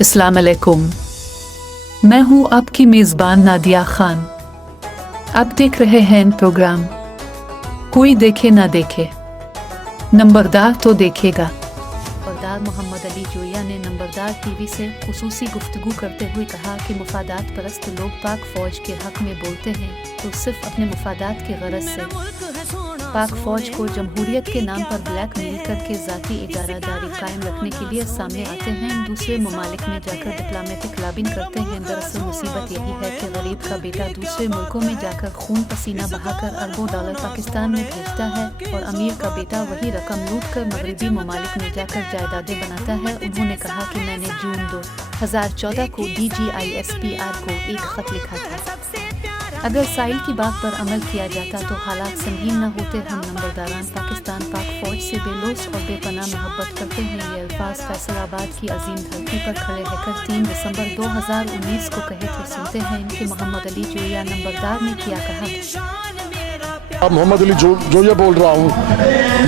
अस्सलाम अलैकुम। मैं हूँ आपकी मेज़बान नादिया खान। आप देख रहे हैं प्रोग्राम कोई देखे ना देखे, नंबरदार तो देखेगा। नंबरदार मोहम्मद अली जोया ने नंबरदार टीवी से खुसूसी गुफ्तगू करते हुए कहा कि मुफादात परस्त लोग पाक फौज के हक में बोलते हैं तो सिर्फ अपने मुफादात की गरज से पाक फौज को जमहूरियत के नाम पर ब्लैक मेल करके ज़ाती इजारादारी कायम रखने के लिए सामने आते हैं, दूसरे ममालिक में जाकर डिप्लोमेटिक लॉबिंग करते हैं। दरअसल मुसीबत यही है कि गरीब का बेटा दूसरे मुल्कों में जाकर खून पसीना बहाकर अरबों डॉलर पाकिस्तान में भेजता है और अमीर का बेटा वही रकम लूट कर मगरबी ममालिक में जाकर जायदादें बनाता है। उन्होंने कहा कि मैंने जून 2014 को DGISPR को एक खत लिखा था। अगर साइल की बात पर अमल किया जाता तो हालात संगीन न होते। हम नंबरदारान पाकिस्तान पाक फौज से बेलोस और बेपनाह मोहब्बत करते हैं। ये अल्फाज फैसलाबाद की अजीम धरती पर खड़े रहकर 3 दिसंबर 2019 को कहे थे। सुनते हैं कि मोहम्मद अली जोया नंबरदार ने क्या कहा था। अब मोहम्मद अली जोया बोल रहा हूँ।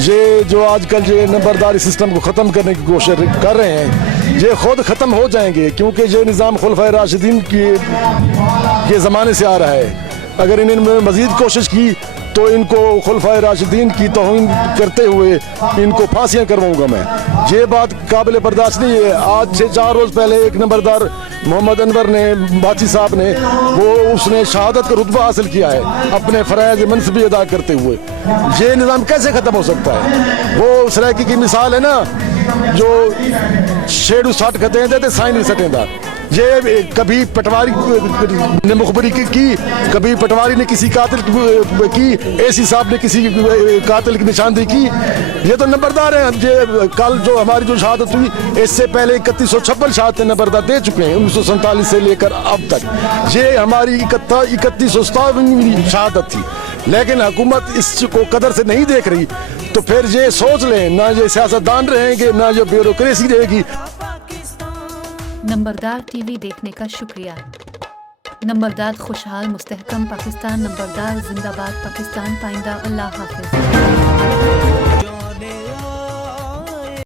ये जो आजकल ये नंबरदारी सिस्टम को ख़त्म करने की कोशिश कर रहे हैं, ये खुद ख़त्म हो जाएंगे क्योंकि ये निज़ाम खुलफाए राशिदीन के ज़माने से आ रहा है। अगर इन्होंने मज़ीद कोशिश की तो इनको खुलफाए राशिदीन की तौहीन करते हुए इनको फांसियाँ करवाऊँगा मैं। ये बात काबिल बर्दाश्त नहीं है। आज से 4 रोज़ पहले एक नंबरदार मोहम्मद अनवर ने बाची साहब ने उसने शहादत का रुतबा हासिल किया है अपने फ़राइज़ मनसबी अदा करते हुए। ये निज़ाम कैसे ख़त्म हो सकता है? वो सराकी की मिसाल है ना, जो शेडू साठ कहते हैं साइन नहीं सटेंदा। ये कभी पटवारी ने मुखबरी की, कभी पटवारी ने किसी कातिल की, एसी साहब ने किसी कातिल की निशानदेही की। ये तो नंबरदार हैं। ये कल जो हमारी जो शहादत हुई, इससे पहले 3156 शहादतें नंबरदार दे चुके हैं 1947 से लेकर अब तक। ये हमारी 3157वीं शहादत थी, लेकिन हुकूमत इसको कदर से नहीं देख रही। तो फिर ये सोच लें, ना ये सियासतदान रहेंगे ना ये ब्यूरोक्रेसी रहेगी। नंबरदार टीवी देखने का शुक्रिया। नंबरदार खुशहाल मुस्तहकम पाकिस्तान, नंबरदार जिंदाबाद पाकिस्तान पाइंदा। अल्लाह हाफिज।